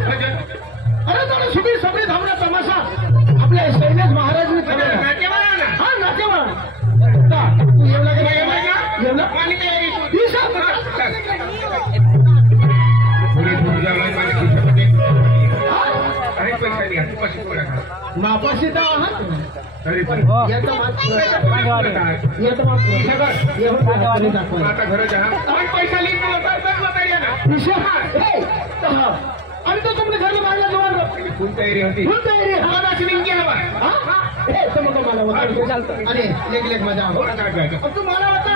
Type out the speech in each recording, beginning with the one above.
अरे तो सुखी सगळे धावला तमाशा आपल्या शैलेश महाराजने केलेला हा नातेवाळ तू येवला का येवला पाणी तयारी मापाशी तर आहात आता घर पैसा आणि तो तुमच्या घरी मागला जवळ फुल तयारी होती फुल तयारी हवा लिंकी हवा मग मला चालतं आणि लेख लेख मजा तू मला होता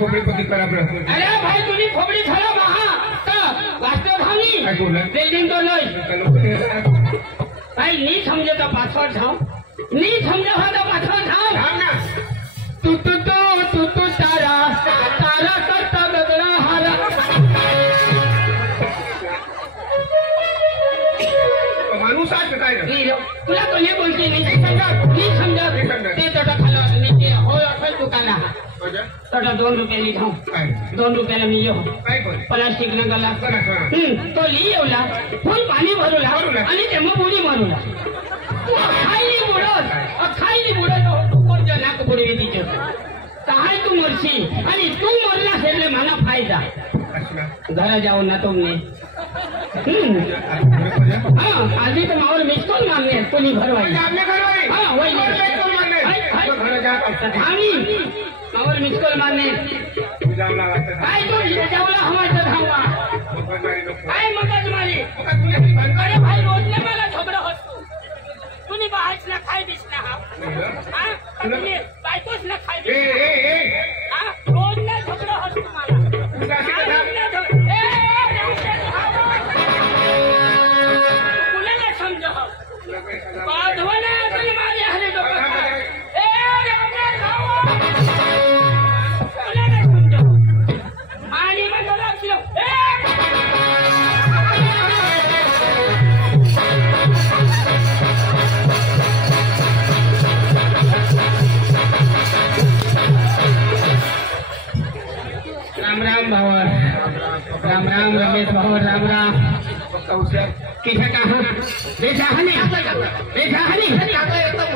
अरे भाई तुझी खोबड़ी झाला महा वास्तव भावनी बिल्डिंग तो लोई भाई नहीं समझे तो पासवर्ड जाओ नहीं समझे हो तो पासवर्ड जाओ तू तारा तारा करता गगना हारा माणूस आज काय तुला कोणी बोलते नाही समजा ते तोटा खाला नीचे हो असेल दुकान तोटा 2 रुपयानी जाऊ 2 रुपयाला मी येऊ प्लास्टिक न गला तो ली येवला फुल पाणी भरूला आणि तेव्हा बुडी मारूला खायली बुडत तू कोणत्या नाक बुडवी तिथे काय तू मरशी आणि तू मरला असेल मला फायदा घरा जाऊ ना तुमने हाँ आधी तो माहौल मिस्कॉल मांगने कोणी भरवाई हाँ वही माहौल मिस्कॉल मांगने काय तो जावला हमारा धावा काय मगज मारी अरे भाई रोज ने मला झगडा होतो तुम्ही बाहेर ना खाय दिस ना हाँ तुम्ही बायकोच ना खाय दिस हाँ रोज ने झगडा होतो तुम्हाला राम राम रमेश भाव राम राम किसे कहा बेचा हनी बेचा हनी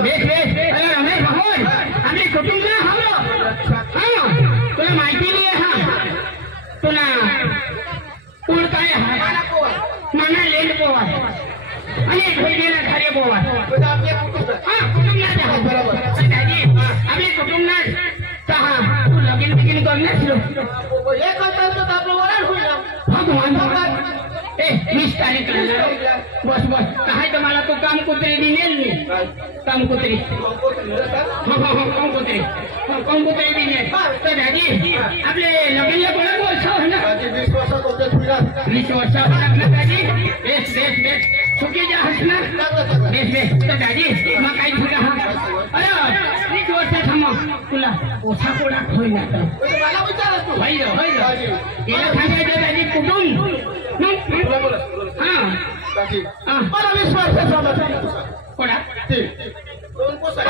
बेच बेच अरे रमेश भाव आम्ही कुटुंब हम लोग हाँ तुला माहिती लिये हा तुला पूर्ण काय मना लेंड पोवा आणि भेटेला खरे पोवा हाँ कुटुंब ना बरोबर आम्ही कुटुंब ना कहा तू लगीन बिगीन करणार एक आपलं वरण होईल भगवान 20 तारीख बस बस काय तर मला तो काम कुत्री दिनेल मी काम कुत्री काम कुत्री दिनेल तर दादी आपले लगीनला कोणा वर्ष हो ना 20 वर्ष लागलं दादी बेस बेस बेस सुखी जा हसणार बेस बेस तर दादी मग काय तुला अरे 20 वर्ष थांब तुला ओछा कोणा होईल ना मला विचार तू होईल होईल गेला सांगायचं दादी कुठून हाँ मला विश्वास आहे कोणा ते दोन पोसा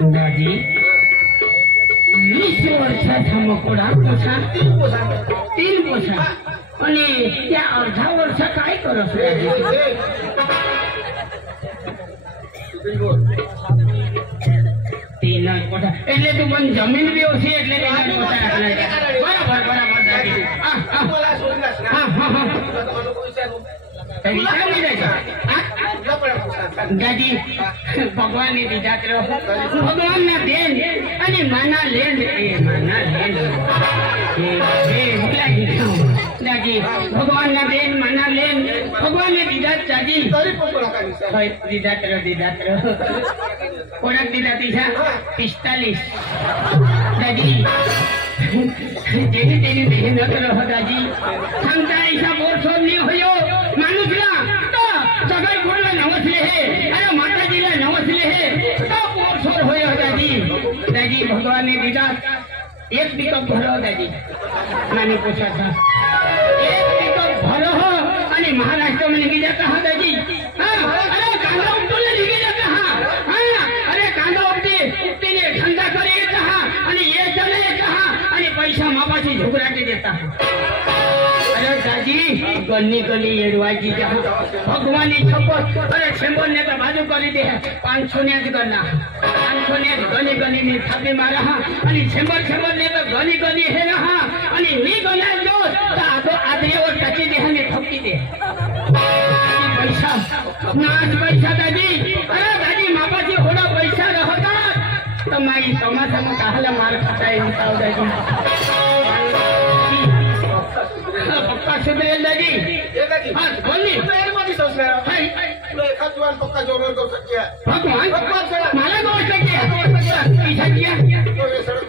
दादी 20 वर्षाचा मकोडा पोसा 3 पोसा आणि त्या अर्धा वर्ष काय करत तीन कोठा એટલે તું મને જમીન બી ઓછી એટલે બરાબર બરાબર દાદી હા હા હા હા હા दादी भगवान ने दीदा करो भगवान ना देन अने माना लेन ए माना लेन ए लागी दादी भगवान ना देन माना लेन भगवान ने दीदा दादी तरी पोपरा का निशा भाई दीदा करो कोणाक दीदा तीसा 45 दादी जेने तेने मेहनत रहो दादी समजा ऐसा बोर नहीं होयो मानुसला तो सगळ कोणला नवसले हे अरे माताजीला नवसले हे तो बोर होयो दादी भगवान ने दीदा एक पिकअप भरो दादी नानी पूछा था एक पिकअप भरो हो आणि महाराष्ट्र में निघी जाता हा दादी अरे कांदा उपटून निघी जाता हा अरे कांदा उपटीने धंदा करे येता हा आणि ये चले येता हा आणि पैसा मापाची झुगराटे देता अरे दादी गली गली येडवायची भगवानी छपत अरे छेंबन ने तो बाजू करी दे 500 ने गणना 500 ने गली गली ने थापी मारा हा आणि छेंबर ने तो गली गली हे रहा आणि मी गणा जो तो आदरेवर टची दे ने ठोकी दे पैसा नाच पैसा दादी अरे दादी मापाची होडा पैसा रहता तो माई तमाशा में काहला मार खाता है बताओ दादी पक्का सुधरेल दादी हाँ बोलनी मध्ये संस्कार हाय एखाद जवान पक्का जोर करू शकते भगवान मला गोष्ट किया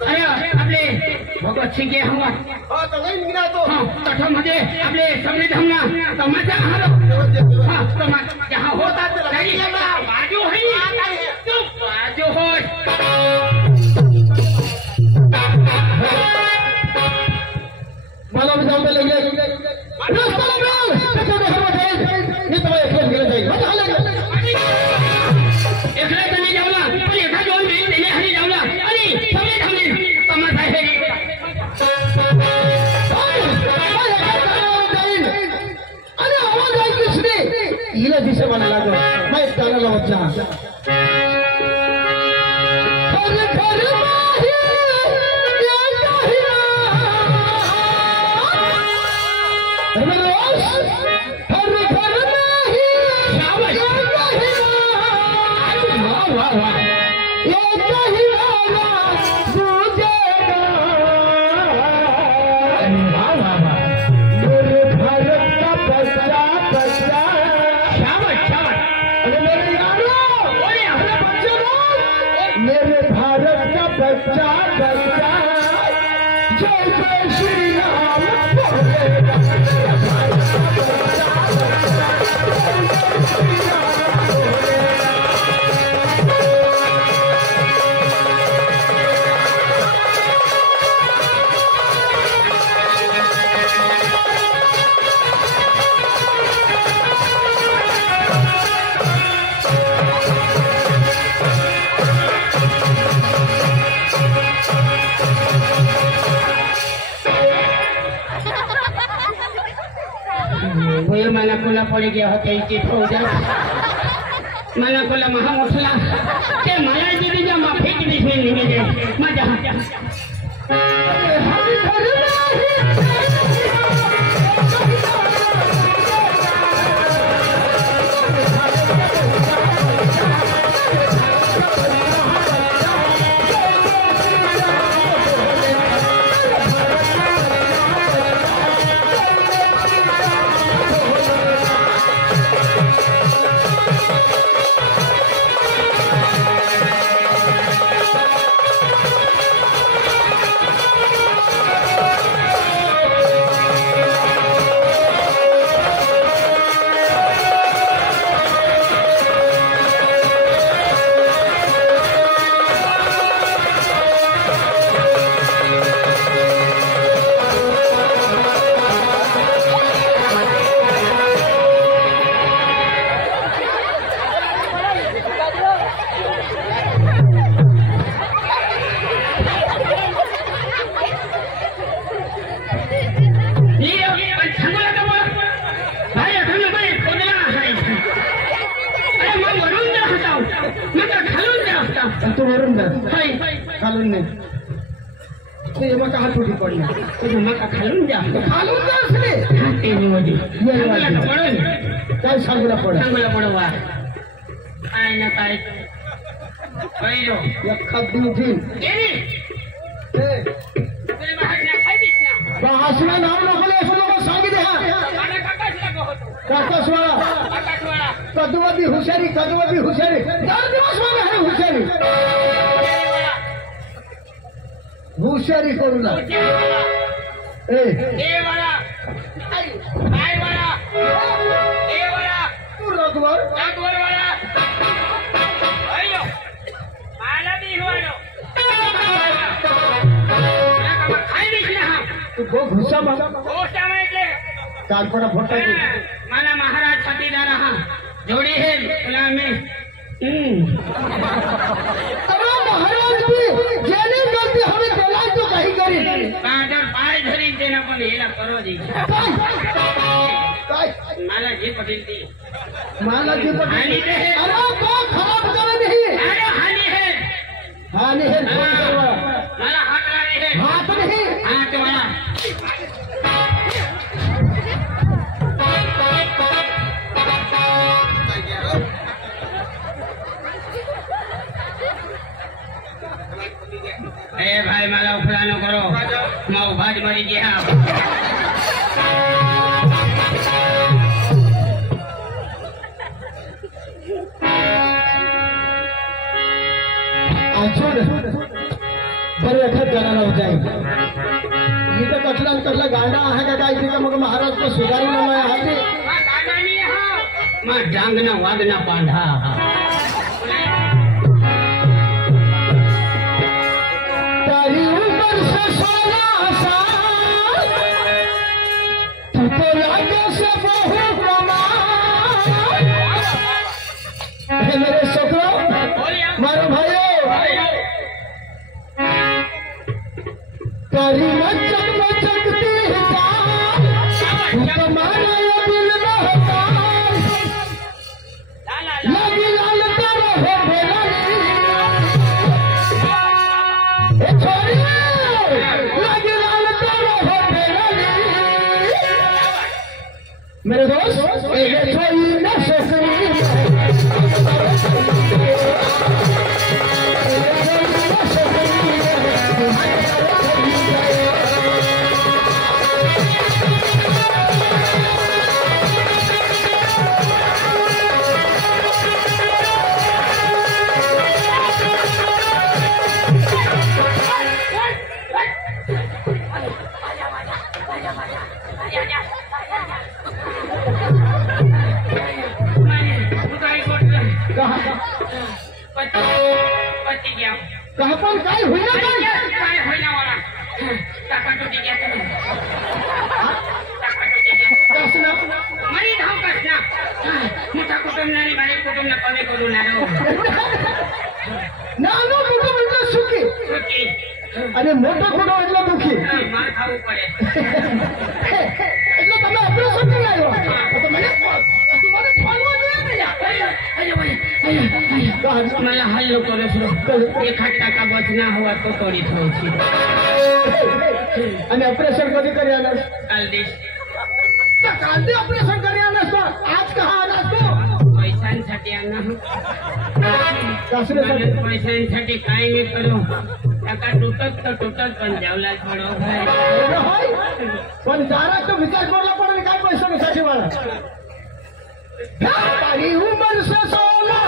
अरे आपले भगत सिंह के हम हाँ तो नहीं निघा तो हाँ तठो मध्ये आपले समृद्ध हमना तमाशा हारो हाँ तमाशा जहाँ होता दादी बाजू है तो बाजू हो मला जाऊन लगे रस्ता लाव त्याच्या देहामध्ये हे तो एकच गेलं जाईल मग आलं एकला तने जावला पण एका दोन दिन देणे हरी जावला आणि सगळे थांबले तमाशा हे अरे आवाज ऐकूस रे हिला दिसे म्हणायला लागलो माहित करायला होता मेरे भारत का बच्चा बच्चा जय जय श्री राम बोलेगा मेरे भारत का बच्चा बच्चा जय जय श्री राम मला कोला पडे गया होता इथे फौजा मला कोला महा उठला ते मला दिली जा माफी केली निघे माझ्या तू वरून जा खालून नाही ते मका हात उठी पडला तुझं मका खालून जा असले ते निवडी काय सांगूला पड सांगूला पडवा काय ना काय पहिलो एखादी उठी तुला महाराज खाय दिसला हसला नाव नको असं लोक सांगितले हा मला काकाच लागो होतो काकासवाळा कदवती हुशारी दर दिवस मला आहे हुशारी करू ना ए वाला काय वाला ए वाला तू रघुवर वाला अयो मला बी वालो खाय दिसला हा तू गो घुसा मला गोष्ट माहिती कानपडा फोटा मला महाराज साथीदार हा जोडी है तुला मी अरे महाराज भी जेने गलती हमें बोला तो काही करी जर पाय धरीन ते ना पण हिला करो दे काय मला जे पटेल ते माला जी पर हानी ते है अरे को खराब करे नहीं अरे हानी है मला हात लावे है हाथ नहीं हात वाला ए भाई मला उफला न करो मैं भाज मरी गया बरे अखर जाना हो जाए ये तो कटला गांडा है का काय इथे मग महाराज को सुधारी ना मैं हाथे गांडा नहीं हा मैं जांगना वागना पांढा तारी ऊपर से सोना सा तू तो लागे से बहु कमाल है मेरे छोकरो मारो भाइयों तारी मचक मचकती है तार तुम्हारा ये दिल में है तार लगी लाल तारा हो भेला ए छोरी लगी लाल तारा हो भेला मेरे दोस्त ये छोरी न कहा पण काय होईना काय होईना वाला टाकाटोटी घ्या कसना मरी धाव कसना मोठा कुटुंब आणि बारीक कुटुंब कमी करू नानो नानो कुटुंब એટલે સુખી ओके અને મોટો કુટુંબ એટલે દુખી मार खाऊ પડે એટલે તમે ઓપરેશન કરી આવ્યો તો મને ફોનવા मला हल्लो करो एखाद टाका बचना हुआ तो त्वरित होईल आणि ऑपरेशन कधी करी आलास काल दिस काल ते ऑपरेशन करी आलास तो आज कहा आलास तो पैशांसाठी आणा सासऱ्यासाठी पैशांसाठी काय नाही करू टाका तुटत पण जेवला थोडं होय पण जरा तो विचार करायला पडेल काय पैशासाठी मला तारी उमर से सोना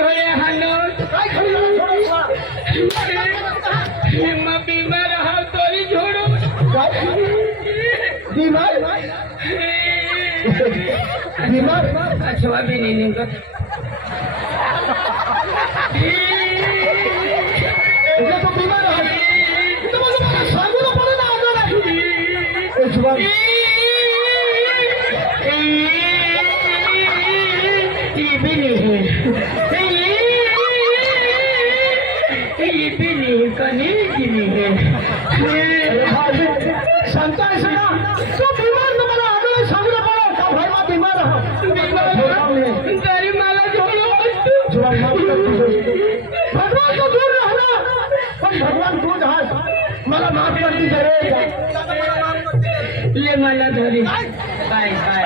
घोड़े हालो कछवा भी नहीं निकल तो बीमार आहे तो मला सांगू नको ना आजोबा ये भी नहीं है ये भी नहीं कहीं की नहीं है सांगता है सगळा तो बीमार न मला आजोबा सांगू नको का भरमा बीमार आहे गरीब मला जोडो भगवान तो दूर रहना पण भगवान दूध आहे मला माफ कर दी जरे ले मला धरी काय काय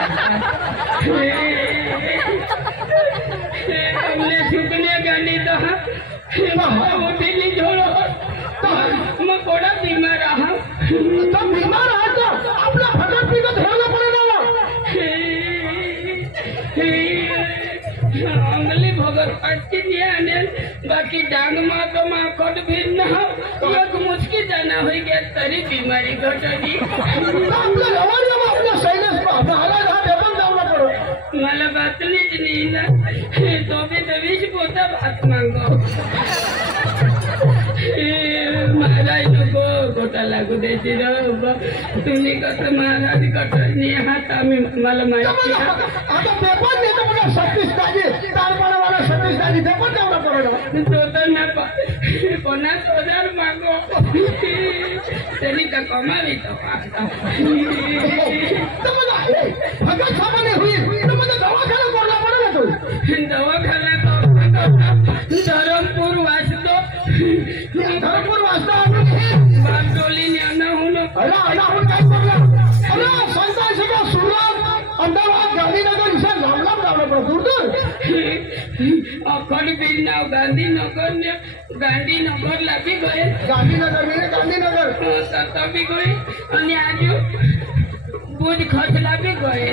हमने सुपने का नहीं तो उठनी छोड़ो मैं बड़ा बीमार रहा तो बीमार आहे तो आपला फटक पिकत ठेवला पडेल अंगली भगर अटकी दिया ने बाकी डांग माँ तो माँ कोट फिर न एक मुश्किल जाना हो गया तरी बीमारी घटली आपल्या रवानी आपल्या शैलेश मला ढेपण जावला पडो मला बातलीच नाही ना तो भी 20 पोता भात मागो महाराज नको गोटा लागू द्यायची र तुम्ही कसं महाराज कटणी आहात आम्ही मला माहिती आहे आता पेपर देतो मला 36 ताजी तारपाडावाला 36 ताजी पेपर तेवढा पडला तो तर ना 50,000 मागो त्यांनी का कमावी तो भगत सामान्य होईल तर मला दवाखाना कोणला पडेल तो दवाखाना धरमपूर वाचतो धरमपूर वाचता बारडोली न्याना होऊन अरे आणाहून काय करला अरे संतान सगळं सुरत अहमदाबाद गांधीनगर इथं लांब लांब जावं पडत दूर दूर अखंड बीर नाव गांधीनगर ला बी गए गांधीनगर में गांधीनगर तथा भी गए आणि आज बुज खसला भी गए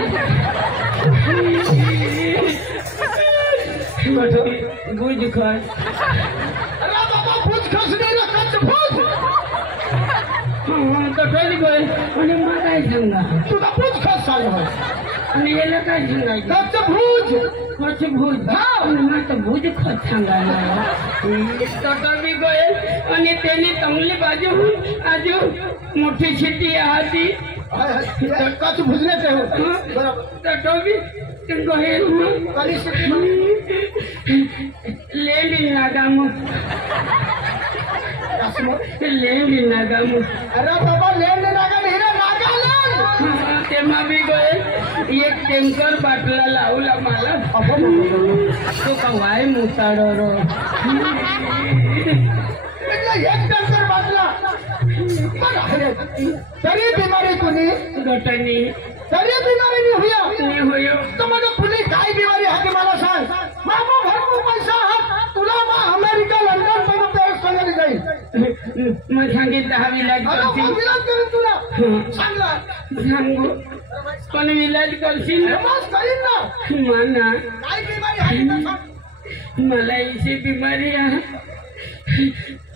बुज खस अरे बाबा भूज खस नाही ना कच्च भूज तथाच गए आणि मग काय सांगा तुझा भूज खस सांग आणि याला काय सांगायचं कच्च भूज खच भूज मग तर भूज खत सांगायला तथा बी गए आणि त्यांनी चांगली बाजू आज मोठी शेती आहाती कच्च भुजने ते हो बरोबर तथा बी गए कधी लेली नागामू लेली नागामू अरे बाबा लेन नागा नाही रे नागालँड तेव्हा बी गए एक टँकर बाटला लावला मला तो का वाय मुताडो रो एक टँकर बाटला तरी बिमारी कुणी गटनी तरी बिमारी नाही हुया नाही होयो तर मग कुणी काय बिमारी आहे ते मला सांग मामा भरपूर पैसा आहात तुला मग अमेरिका लंडन पण पेरिस सांगायला जाईल मग सांगितलं हा विलाज अरे करशील मग विलास करेन तुला सांगला सांगू पण विलाज करशील नमाज करीन ना माना काय बिमारी आहे ते सांग मला इसी बीमारी आहे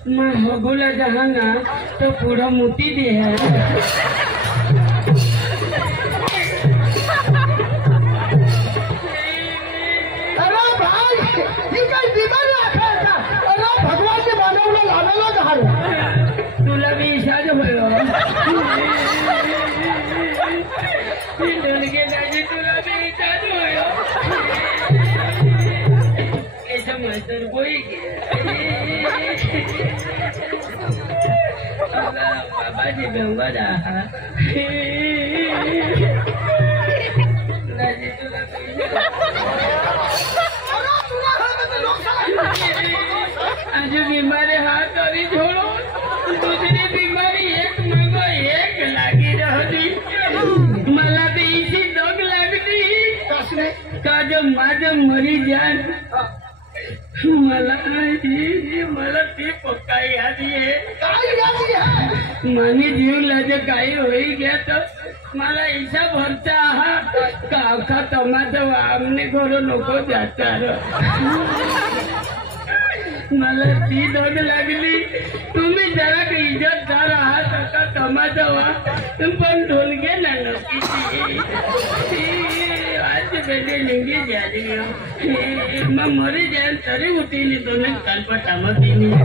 मैं हगुला जहाना तो पूरा मोती दे है अरे भाई ही काही बिमारी आहे का अरे भगवान ने मानवला लावलेला जहाल तुला भी इशाद होयो दुर्गे दाजी तुला भी इशाद होयो ऐसा मास्टर कोई बाबा जी बेंगा जा दाजी तुला आज बीमारी हाथ और छोड़ो दूसरी बीमारी एक मांगो एक लागी रही मला तो इसी दोग लागती का जो माझं मरी जान मला ती पक्काई आली आहे माने जीव लाज काही होई गया तर मला इसा भरता आहात का अख्खा टमाटर आमने घरो नको जाता मला ती दोन लागली तुम्ही जरा इज्जतदार आहात अख्खा टमाटर पण ढोलगे ना नक्की बेटे लेंगे जा रही हो मैं मरी जाए तरी होती नहीं तो मैं कल पर टामती नहीं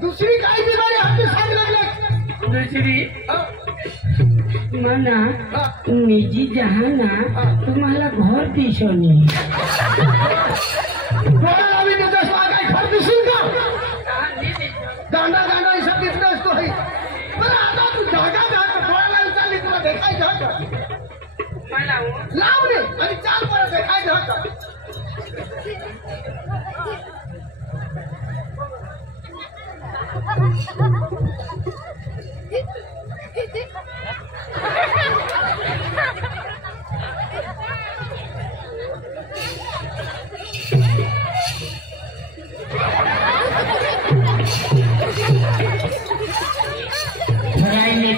दुसरी काय बिमारी आपली सांग लागल्या दुसरी मना निजी जहाना तुम्हाला घर दिसोनी डोळा लावी देतोस काय घर दिसेल का दांडा दांडा हे सब दिसतोस तो है पण आता तू जागा घाट डोळा लावून चालली तुला देखायचं का मला लाव रे आणि चाल परत देखायचं का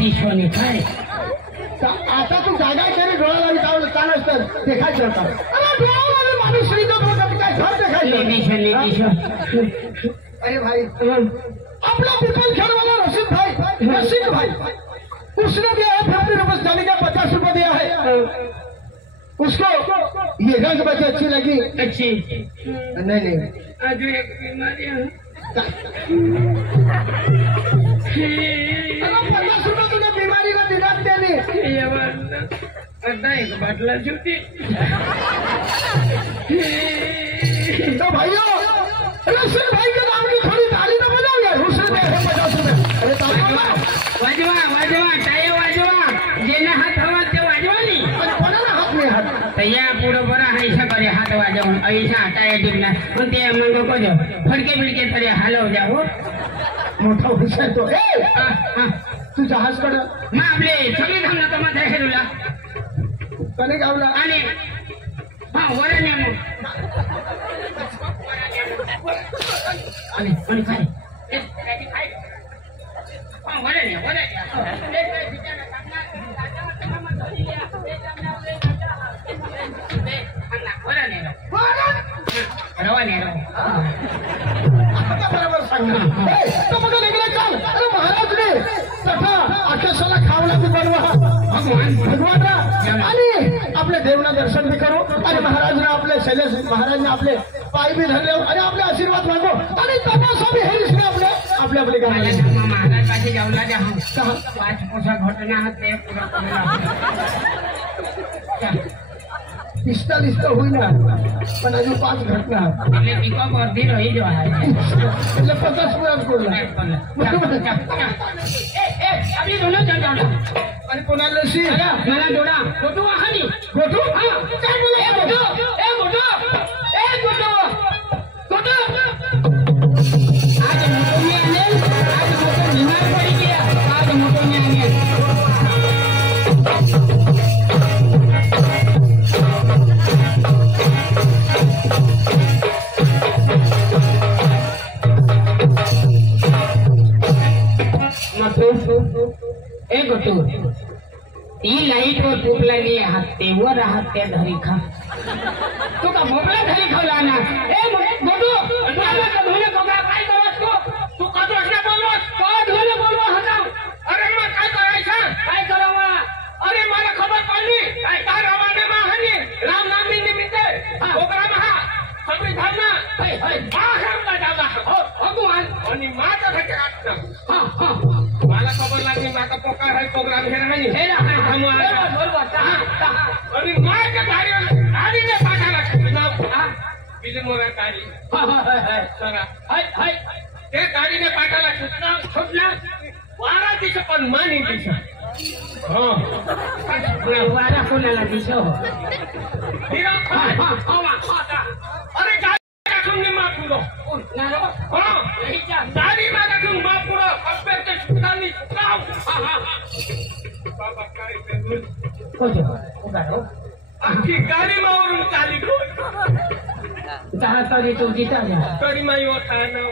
दिसोनी काय आता तू जागा तरी डोळा लावी चालत तर देखायचं का अरे डोळा लावी माणूस श्रीचा काय घर देखायचं अरे भाई अपना पिपल खेड़वाला रशीद भाई उसने दिया है 50 रुपए जाने का 50 रुपए दिया है उसको ये रंग बच्चे अच्छी लगी अच्छी नहीं आज एक बीमारी है 50 रुपए तुझे बीमारी का दिलास देनी ये अड्डा एक बाटला छुट्टी तो भाइयों रशीद भाई के नाम की थोड़ी ताली तो बजाओ यार उसने दिया है 50 रुपए अरे ताली बजाओ वाजवा टाया वाजवा जेना हात हवा ते वाजवानी अरे कोणाला हात नाही हात या पुढे बरा ऐसा करे हात वाजवून ऐसा टाया टिपना पण ते मग कोजो फडके बिडके तरी हलव जाओ मोठा विषय तो ए तू जहाज कड मग आपले सगळे थांबला तर मग हेरूला कने गावला आणि हा वरण्या मग आणि काय हा वरण्या बरोबर सांगणार तो मग निघले चाल अरे महाराज ने तथा आकाशाला खावला बी बनवा भगवान आणि आपले देवना दर्शन बी करू आणि महाराजने आपले शैलेश महाराजने आपले पाय बी धरले आणि आपले आशीर्वाद मागो आणि तपासा बी हे दिसले आपले गावाला महाराज पाशी जाऊला द्या 5 पोसा घटना ते पुरा पिस्टल हुई ना पण अजून 5 घटना आपले पिकअप अर्धी रही जो आहे 50 पुरा आपली दोनों चल जाऊ आणि कोणाला लसी मला जोडा फोटो आहानी फोटो हा काय बोला ए फोटो आज मोटो में आने आज मोटो बीमार पड़ी गया आज मोटो में आने एक गोटू ती लाईट वर तुपला नाही हात तेवर राहत त्या घरी खा तू का भोपळा घरी खावला ना ए गोटू धोले कोका काय करस तू कदोस ना बोलवस तो धोले बोलवा होता अरे मग काय करायचं काय करावा अरे मला खबर पडली काय का रामाने महानी राम नामी निमित्त प्रोग्राम हा सगळी धारणा बाहेर जावा भगवान आणि माता घटक हा मला खबर लागली माता पोकार है प्रोग्राम हे नाही हे आहे धमाल आणि माता गाडीने पाठाला नाव बिले मोरा गाडी चला हाय ते गाडीने पाठाला सुटला 12 दिवस पण मानी दिवस हो 12 कोणाला दिवस हो अरे गाडी मापुरो गाडी मागून मापुरो अभ्यर्थ सुटानी सुटाव बाबा काय आखी गाडी मावरून चाली जहाँ तरी तू जीता जा तरी माई होता ना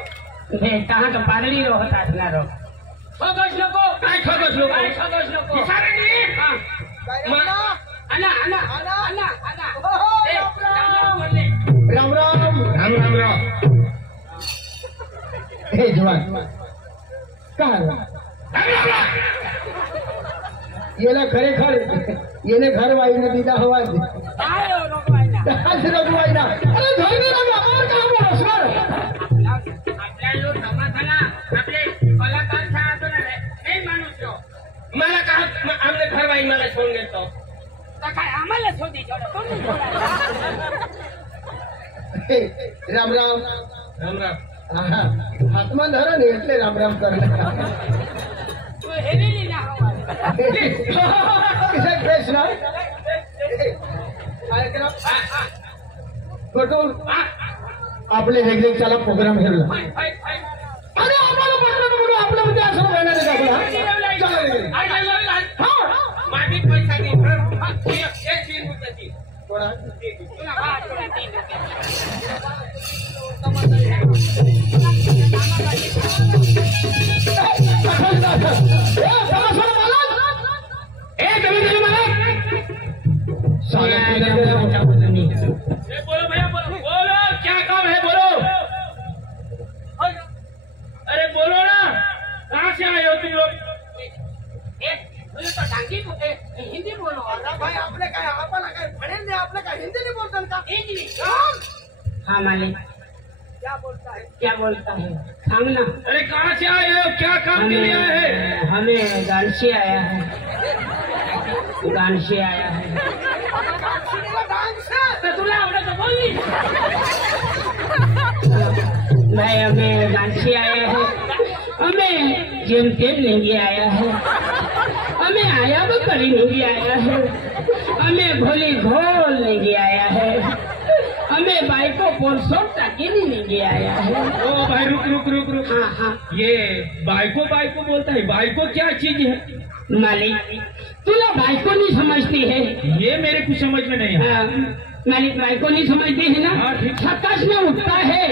हे कहाँ तो पागली रो होता ना रो खगोश लोको काय खगोश लोको विचारे नहीं हां आना राम राम हे जवान कहा येला ખરેખર એને ઘર વાળીને દીધા હોવા જ રોકવાય ના અરે ઘરની રમે અમાર કામ અસર आपल्या लोक समाजाला आपले कलाकार छातो ना नाही माणूस तो मला का आपले घरवाई मला सोडून देतो तर काय आम्हाला सोडी રામ રામ राम राम હા હાથમાં ધરો ને એટલે રામ રામ કરે तू हेरेली ना हवा किसे प्रश्न फोटो आपले वेगवेगळ्याला प्रोग्राम ठेवला अरे आम्हाला पटलं म्हणून आपलं म्हणजे असं राहणार आहे का माझी पैसा दे एक तीन रुपयाची बोलो भैया बोलो क्या काम है बोलो अरे बोलो ना कहाँ से आए हो तुम लोग तो हिंदी बोलो भाई आपने काय आपण काय म्हणेल नाही आपलं काय हिंदी नाही बोलतात का हाँ मालिक क्या बोलता है सांग ना अरे कहाँ से आए हो क्या काम के लिए आए हैं हमें गान से आया है तो तुला आवडत बोली भाई हमें गान से आया है हमें जेम तेम नहीं आया है हमें आया वो करी नहीं आया है हमें भोली घोल नहीं आया है हमें भाई को पोरसों ताकि नहीं आया है ओ भाई रुक हाँ ये बाइको बोलता है बाइको क्या चीज है मालिक तुला भाई को नहीं समझती है ये मेरे कुछ समझ में नहीं है मालिक भाई को नहीं समझती है ना हाँ, ठीक। सकाश में उठता है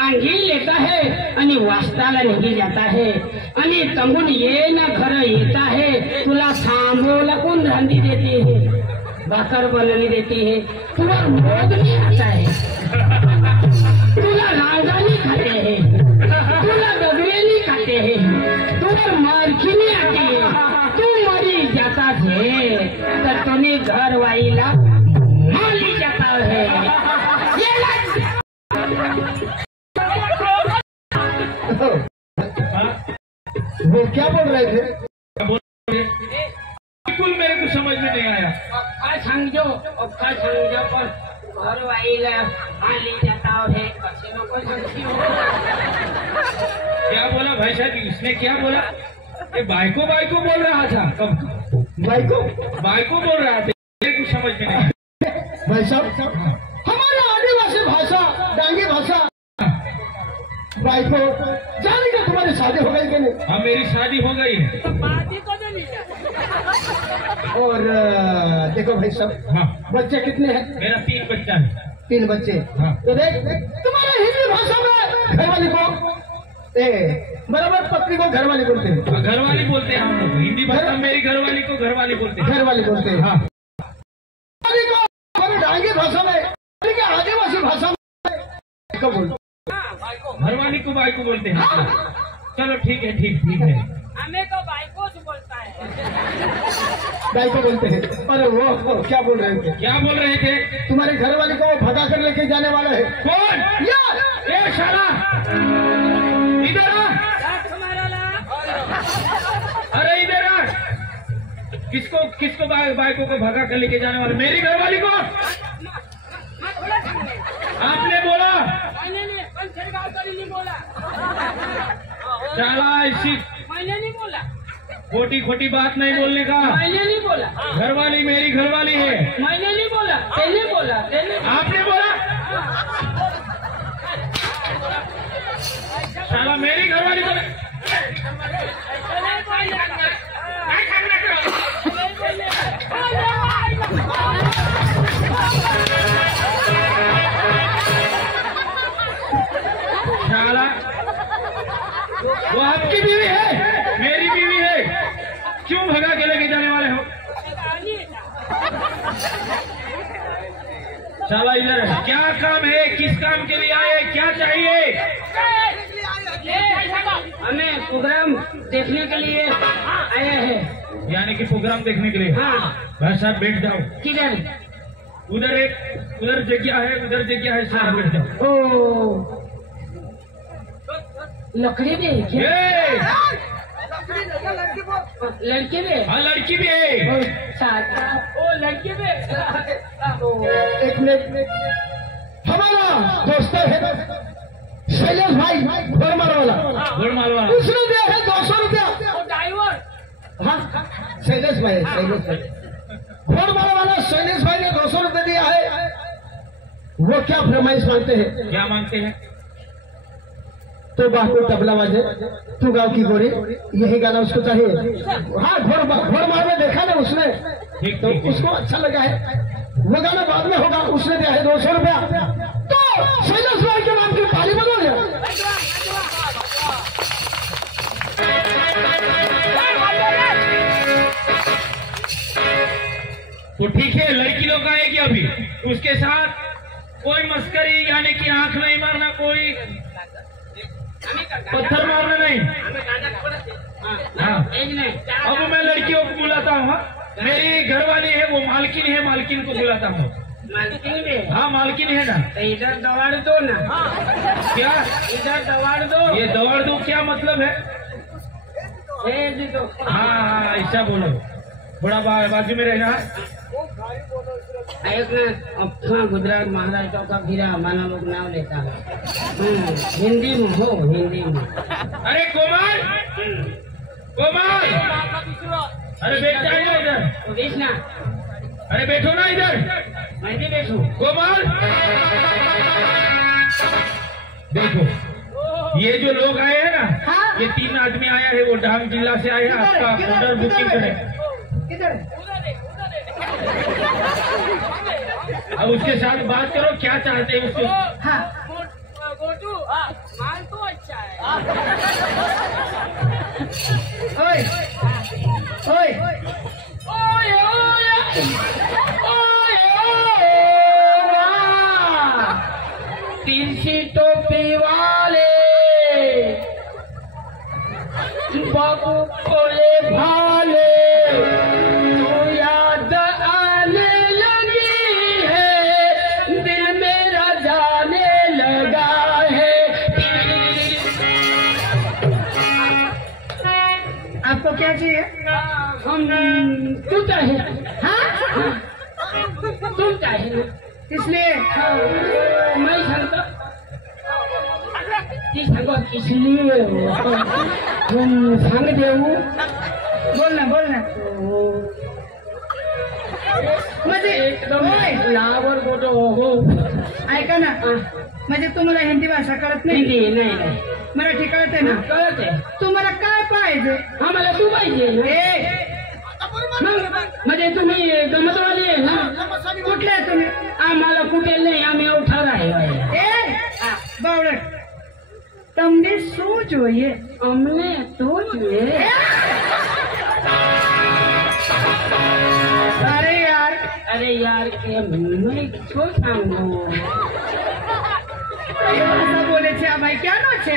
आंगी लेता है आणि वाजताला निघी जाता है आणि तंगून ये ना घर येता है तुला थांबवला कोण रांधी देती है भाकर बनवली देती है तुला मोद नहीं आता है तुला रांगानी खाते हैं तुला गगरेनी खाते हैं तुला मारखीनी आती है तू मरी जाता है तर तुम्ही घर वाईला माली जाता है ये वो क्या बोल रहे थे बिल्कुल मेरे को समझ में नहीं आया अक्का समझो पर घर वाईला माली जाता है कसे लोग समझी हो क्या बोला भाई साहब इसने क्या बोला ये बाइको बोल रहा था कब बाइको बोल रहा था मेरे को समझ में नहीं आया भाई साहब हमारा आदिवासी भाषा डांगी भाषा भाई को जाने का तुम्हारी शादी हो गई कि नहीं हाँ मेरी शादी हो गई है और देखो भाई साहब हाँ बच्चे कितने हैं मेरा 3 बच्चा है 3 बच्चे हाँ। तो देख तुम्हारे हिंदी भाषा में घरवाली को बराबर पत्नी को घरवाली बोलते हैं घरवाली बोलते हैं हम लोग हिंदी भाषा में मेरी घरवाली को घरवाली बोलते हैं घरवाली बोलते हैं हाँ घरवाली को हमारी डांगी भाषा में आदिवासी भाषा में को बोलते घरवाली को बाइको बोलते हैं चलो ठीक है हमें तो बाइको से बोलता है भाई को बोलते हैं अरे वो क्या बोल रहे थे क्या बोल रहे थे तुम्हारे घरवाली को भगा कर लेके जाने वाला है कौन यार ए शाला इधर आ अरे इधर आ किसको बाइको को भगा कर लेके जाने वाला मेरी घरवाली को आपने बोला शाला ऐसी मैंने नहीं बोला खोटी बात नहीं बोलने का मैंने नहीं बोला घरवाली मेरी घरवाली है मैंने नहीं बोला तेने बोला आपने बोला शाला मेरी घरवाली को शाला वो आपकी बीवी है मेरी बीवी है क्यों भगा के लेके जाने वाले हो शाला इधर क्या काम है किस काम के लिए आए क्या चाहिए हमें प्रोग्राम देखने के लिए आए हैं यानी कि प्रोग्राम देखने के लिए। हाँ। भाई साहब बैठ जाओ। किधर? उधर जगह है साहब बैठ जाओ। ओ लकड़ी भी है क्या? ये लड़के भी? हाँ लड़की भी है। ओ लड़के भी? एक मिनट, हमारा दोस्त है शैलेश भाई घोड़मार वाला, गोलमाल वाला। उसने दिया है 200 रुपया। ड्राइवर? हाँ शैलेश भाई घोड़मार वाला शैलेश भाई ने 200 रुपये दिया है। वो क्या फरमाइश मांगते हैं? क्या मांगते हैं? तो बापू तबला बाजे, तू गाँव की गोरी, यही गाना उसको चाहिए। हाँ घोड़मार में देखा ना उसने, ठीक तो ठीक। उसको अच्छा लगा है। वो गाना बाद में होगा। उसने दिया है 200 रुपया। तो शैलेश भाई के नाम की ताली बदल जाए। तो ठीक है, लड़की लोग आएगी अभी, उसके साथ कोई मस्करी यानी कि आंख नहीं मारना, कोई पत्थर मारना नहीं। हाँ। अब मैं लड़कियों को बुलाता हूँ। मेरी घरवाली है, वो मालकिन है, मालकिन को बुलाता हूँ। मालकिन भी? हाँ मालकिन है ना। तो इधर दवाड़ दो ना। क्या? इधर दवाड़ दो। ये दौड़ दो क्या मतलब है? भेज दो। हाँ ऐसा बोलो, थोड़ा बाजू में रहना है। एक ना गुजरात महाराष्ट्र का फिरा माना लोग नाम लेता है। हिंदी में हो, हिंदी में। अरे कोमल, कोमल, अरे बैठ जाए ना इधर। तो बीच ना, अरे बैठो ना इधर। मैं भी बैठू। कोमल, देखो ये जो लोग आए हैं ना, हाँ। ये 3 आदमी आया है, वो डांग जिला से आए हैं। आपका ऑर्डर बुकिंग करें। किधर? अब उसके साथ बात करो, क्या चाहते हैं उसको। हाँ। माल तो अच्छा है। ओए, ओए, ओए ओए तिरछी टोपी वाले बाबू बोले भाले, तो याद आने लगी है, दिल मेरा जाने लगा है। आपको क्या चाहिए? हम तू चाहिए? हाँ तुम चाहिए, इसलिए मैं सांगतो ती सांगत इसलिए तुम सांग देऊ. बोल ना म्हणजे होय, लावर बोटो हो. ऐका ना, म्हणजे तुम्हाला हिंदी भाषा कळत नाही? हिंदी नाही, मराठी कळते ना? कळते. तुम्हाला काय पाहिजे? आम्हाला तू पाहिजे. म्हणजे तुम्ही गमतवाली आहे ना? कुठले आहे तुम्ही? आम्हाला कुठे नाही, आम्ही उठार आहे. बावळट, તમને શું જોઈએ? અમને તો જોઈએ. અરે યાર કે મેં શું सांगू? એ ભાષા બોલે છે આ ભાઈ, ક્યાંનો છે?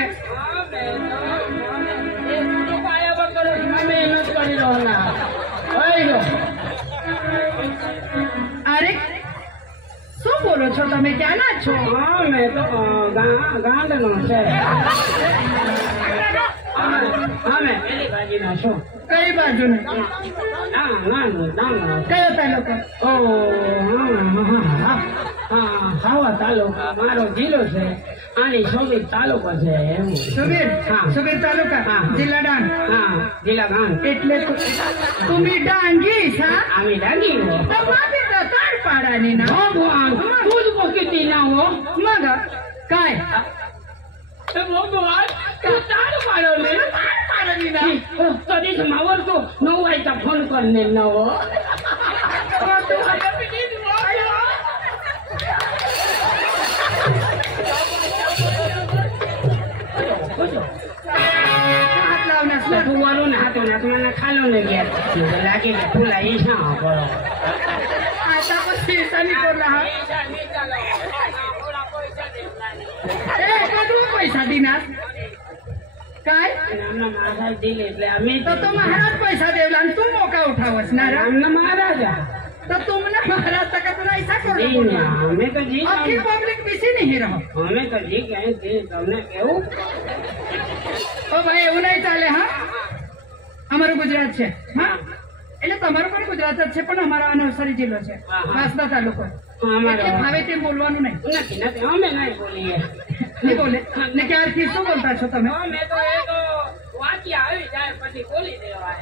પાયા વગર અમે એમ જ કરી રહ્યો ના. અરે શું બોલો છો તમે? ક્યાંના છો? હા મેં તો ગાંડનો છે. હા મેં પેલી બાજુનો છું. કઈ બાજુનો? કયો તાલુકો? હાવા તાલુકા મારો જિલ્લો છે. આની સુબીર તાલુકો છે. સુબીર? હા સુબીર તાલુકા, જિલ્લા ડાંગ. હા જિલ્લા ડાંગ. એટલે तुम्ही डांगी सा? आम्ही डांगी हो. माझी तर ताडपाडानी ना. भगवान तूच किती नाव हो मग काय? भगवान तू ताडपाडवले. ताडपाडानी ना कधीच मावरतो 9 वाजता फोन करणे ना हो. तू वरून हात मला खालून घ्या लागे तुला ईशा बरो. आता कशी ईशानी करला हा? कधू पैसा दिनास काय? महाराज दिले. तो महाराज पैसा देवला आणि तू का उठावस ना रे? हमने महाराजा तो तुमने महाराज तक तो ऐसा करो नहीं, हमें तो जी आखिर पब्लिक पीछे नहीं रहो हमें तो जी कहे थे तुमने क्यों ओ भाई એવું નહીં ચાલે હા અમારું ગુજરાત છે હા એટલે તમારું પણ ગુજરાત જ છે પણ અમારો આ નવસારી જિલ્લો છે વાસદા તાલુકો એટલે ભાવે તેમ બોલવાનું નહીં નથી નથી અમે નહીં બોલીએ નહીં બોલે ને ક્યારથી શું બોલતા છો તમે અમે તો એ તો વાક્ય આવી જાય પછી બોલી દેવા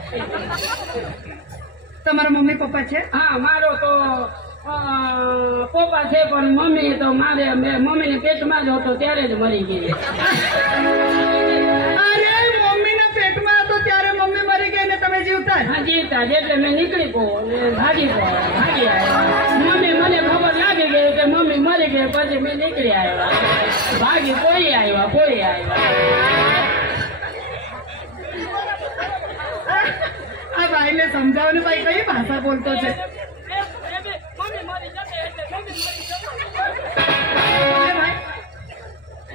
તમારા મમ્મી પપ્પા છે હા મારો તો પપ્પા છે પણ મમ્મી તો મારે મમ્મી ને પેટમાં જ હતો ત્યારે જ મરી ગઈ અરે મમ્મીના પેટમાં હતો ત્યારે મમ્મી મરી ગઈ ને તમે જીવતા હા જીવતા એટલે મેં નીકળી ગયો ને ભાગી આવ્યા મમ્મી મને ખબર લાગી ગઈ કે મમ્મી મરી ગઈ પછી મેં નીકળી આવ્યા ભાગી કોઈ આવ્યા આ ભાઈને સમજાવો ને ભાઈ કઈ ભાષા બોલતો છે અરે ભાઈ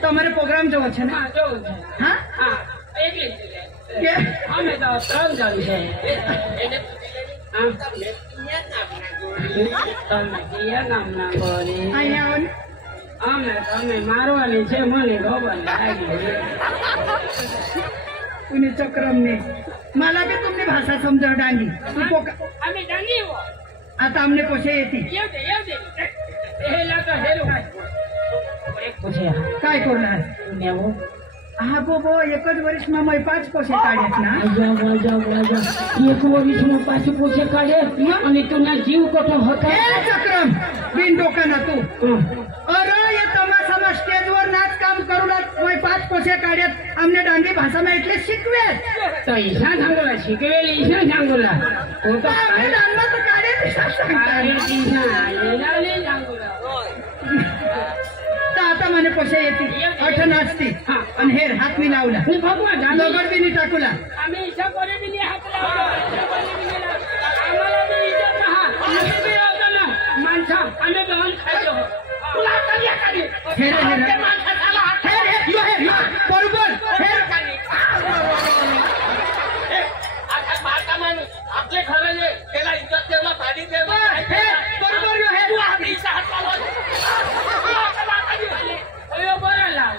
તમારે પ્રોગ્રામ જોવો છે ને હા જોઉં છે હા હા એકલી જ કે અમે તો 3 જણ છે તમે કયા નામના ગોરી અહીંયા આવો ને અમે મારવાની છે મને ખબર લાગી तुम्ही चक्रम ने मला बी तुमने भाषा समजाव डांगी तू आम्ही डांगी हो आता आमने पोसे येते येऊ दे हे लाका हेलो काय करणार नेवो हा बो एकच वर्षમાં मैं 5 પોસે કાઢ્યા ના એક વર્ષમાં 5 પોસે કાઢે અને તું જીવ કોઠો હતો એ ચક્રમ બિન ડોકાના તું અરે એ તમાસામાં સ્ટેજ वर नाच काम करू लाग मैं 5 પોસે કાઢ્યા અમને ડાંગી ભાષામાં એટલે શીખવે તો ઈશા सांगोला शिकवेली ईशा सांगोला तो तो काय नामમાં તો કાઢે ઈશા सांगोला आता મને પોસે येते अठ नाचती आणि हेर हात मी लावला भगवान दगड बी टाकूला आम्ही ईशा कोणी बी हात लावला आम्हाला बी इज्जत हा आम्ही बी लावतो ना माणसा आम्ही बहन खायचो तुला कधी हेर बरोबर हेर आपले खरं जे त्याला इज्जत ठेवला साडी ठेवला बरोबर हे तू आपली इच्छा हात लावला बरं लाव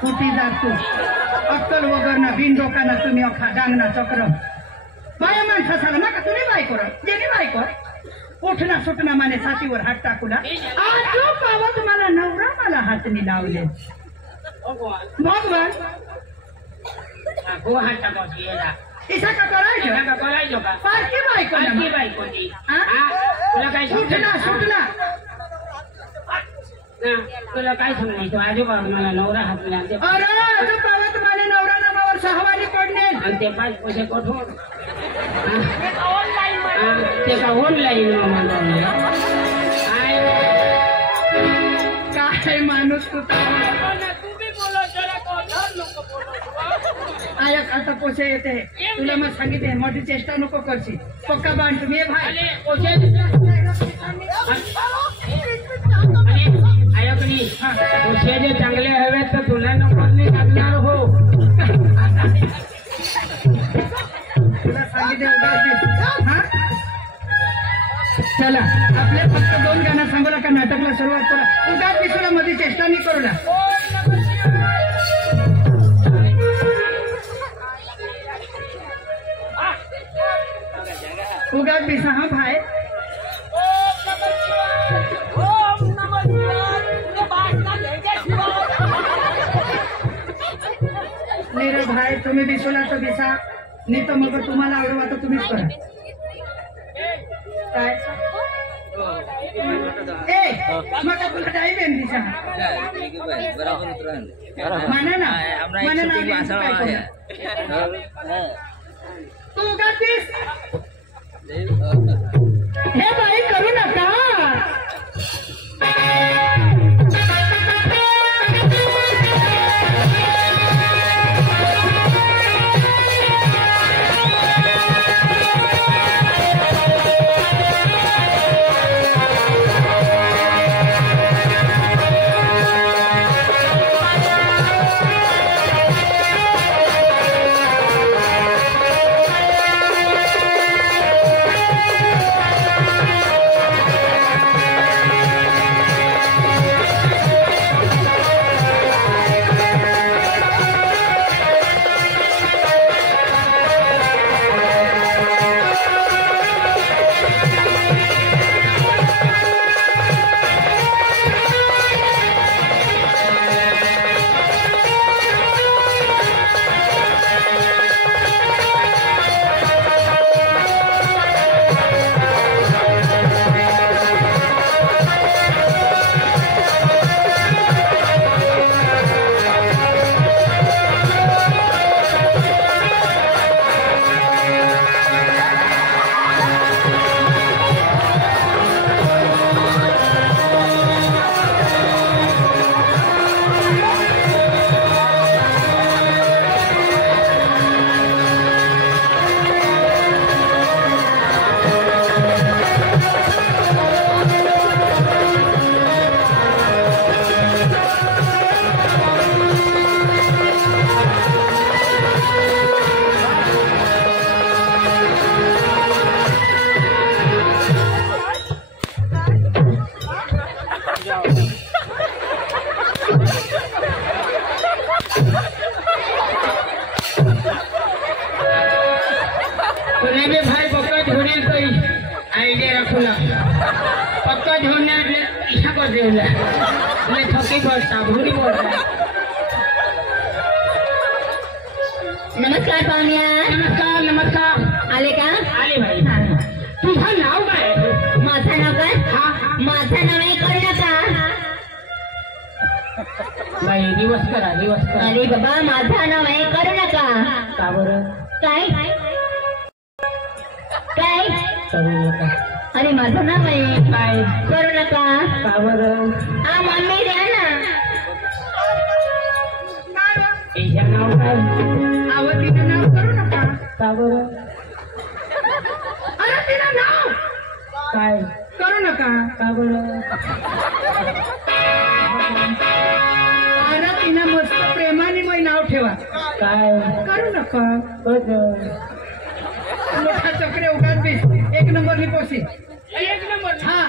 कुठे जातो अक्कल वगैरे ना बिन डोकाना तुम्ही अखा डांगना चक्रम बाया माणसा सांगा नका तुम्ही बायको जेनी बायको उठना सुटना माने छातीवर हात टाकूला आज जो पावा तुम्हाला नवरा मला हातनी लावले भगवान हो हात टाकावची याला इसा का करायचं करायचो का पारखी बायको ना आणखी बायको ती हा? तुला काय सुटना सुटना तुला काय सांगायचं आजोबा मला नवरा हातला आणि अरे आज पावा तुम्हाला नवरा नामावर सहावानी पडले ते 5 पैसे कोठून ते का ऑनलाईन काय माणूस कुठं आयक आता पोसे येते तुला मग सांगितले मोठी चेष्टा नको करशी पक्का बांध तुम्ही भाई आयकनी पोसे जे चांगले हवेत तर तुला नंबर नाही लागणार हो तुला सांगितले हा चला आपले फक्त 2 गाणं सांगूला का नाटकला सुरुवात करा उगाच दिसूला मध्ये चेष्टा नाही करूला उगाच दिसा हा भाई मेरे भाई तुम्ही दिसूला तर दिसा नाही तर मग तुम्हाला आवडवा तर तुम्हीच करा काय ए मग तुला काय बेन दिसा माना ना तू उगाच दिस हे बाई करू नका कोणी बी भाई पक्का झोने तो आइडिया रखूला पक्का झोने इच्छा कर देला मैं थकी पड़ता भूरी पड़ता। नमस्कार पाहुण्या. नमस्कार नमस्कार. आले का? आले भाई. तुझं नाव काय? माझं नाव काय? माझं नाव आहे करुणा. बाई दिवस करा. अरे बाबा माझं नाव आहे करुणा. का बरं? काय काय? करुणा. अरे माझं नाव आहे काय? करुणा. का बरं? हा मम्मी द्या ना. तिचं नाव काय? आवतीचं नाव करू नका. का बरं? अरे तिला नाव काय? करू नका. का बरं? अरे तिनं मस्त प्रेमाने मै नाव ठेवा. काय? करू नका. बरं. मोठा चक्रे उगाच बीस 1 नंबरनी पोसी. 1 नंबर. हा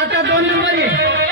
आता 2 नंबर आहे.